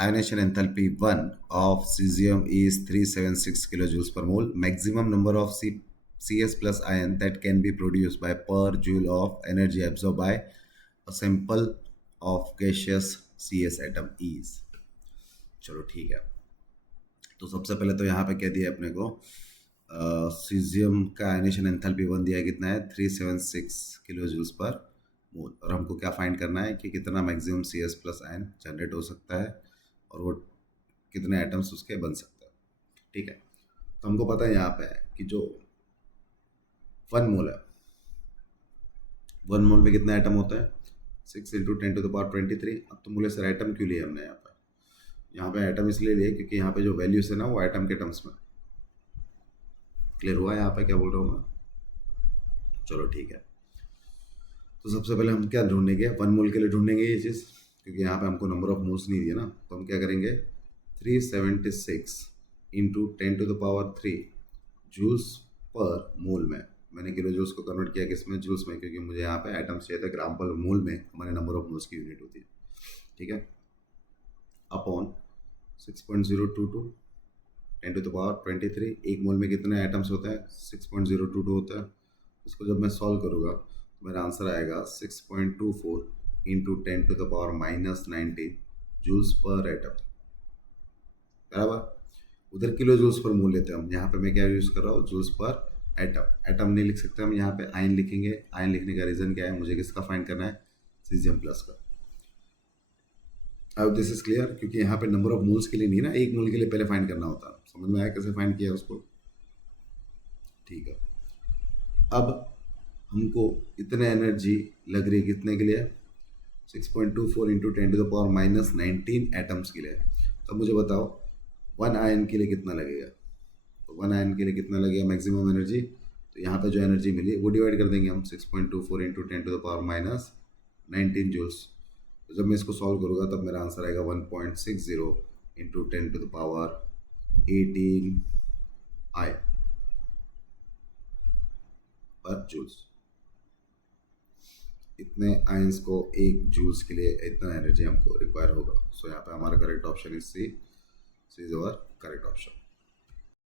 ionization enthalpy 1 of cesium is 376 kilojoules per mole. Maximum number of Cs plus ion that can be produced by per joule of energy absorbed by a sample of gaseous Cs atom is. चलो ठीक है, तो सबसे पहले तो यहाँ पे कह दिया अपने को सीजियम का आयनेशन एंथैल्पी 1 दिया है, कितना है 376 किलो जूल्स पर मोल, और हमको क्या फाइंड करना है कि कितना maximum Cs plus ion generate हो सकता है और वो कितने एटम्स उसके बन सकता है। ठीक है, तो हमको पता है यहाँ पे है कि जो 1 मोल है, 1 मोल में कितना एटम होता है 6 इंटू 10⁻23। अब तो मोलेसर एटम क्यों लिए हमने यहाँ पे एटम इसलिए लिए क्योंकि यहाँ पे जो वैल्यूज है ना वो एटम के टर्म्स में। क्लियर हुआ यहाँ पे क्या बोल रहा हूँ मैं? चलो ठीक है, तो सबसे पहले हम क्या ढूंढेंगे 1 मोल के लिए ढूंढेंगे ये चीज़, क्योंकि यहाँ पे हमको नंबर ऑफ मोल्स नहीं दिया ना, तो हम क्या करेंगे 376 इंटू 10⁻³ जूल्स पर मोल में, मैंने किलो जूल्स को कन्वर्ट किया किसमें जूल्स में, क्योंकि मुझे यहाँ पे एटम्स चाहिए था, ग्राम पर मोल में हमारे नंबर ऑफ मोल्स की यूनिट होती है। ठीक है, अपॉन 6.022 10⁻23। एक मोल में कितने एटम्स होते हैं 6.022 होता है। इसको जब मैं सॉल्व करूँगा तो मेरा आंसर आएगा 6.24 इंटू 10⁻−19 जूल्स पर एटम, बराबर। उधर किलो जूल्स पर मोल लेते हैं हम, यहाँ पे मैं क्या यूज़ कर रहा हूँ जूल्स पर एटम। एटम नहीं लिख सकते हम, यहाँ पे आयन लिखेंगे। आयन लिखने का रीज़न क्या है, मुझे किसका फाइंड करना है सीजियम प्लस का। अब दिस इज क्लियर, क्योंकि यहाँ पे नंबर ऑफ मोल्स के लिए नहीं ना, एक मोल के लिए पहले फाइंड करना होता। समझ में आया कैसे फाइंड किया उसको? ठीक है, अब हमको इतने एनर्जी लग रही है कितने के लिए 6.24 इंटू 10⁻−19 एटम्स के लिए। तो मुझे बताओ 1 आयन के लिए कितना लगेगा, तो 1 आयन के लिए कितना लगेगा मैक्सिमम एनर्जी। तो यहाँ पे जो एनर्जी मिली वो डिवाइड कर देंगे हम 6.24 इंटू 10⁻−19 जूल्स। तो जब मैं इसको सॉल्व करूँगा तब मेरा आंसर आएगा 1.60 इंटू 10⁻18 आयन पर जूल्स। इतने आयंस को एक जूल्स के लिए इतना एनर्जी हमको रिक्वायर होगा। सो यहाँ पे हमारा correct option is C is our correct option.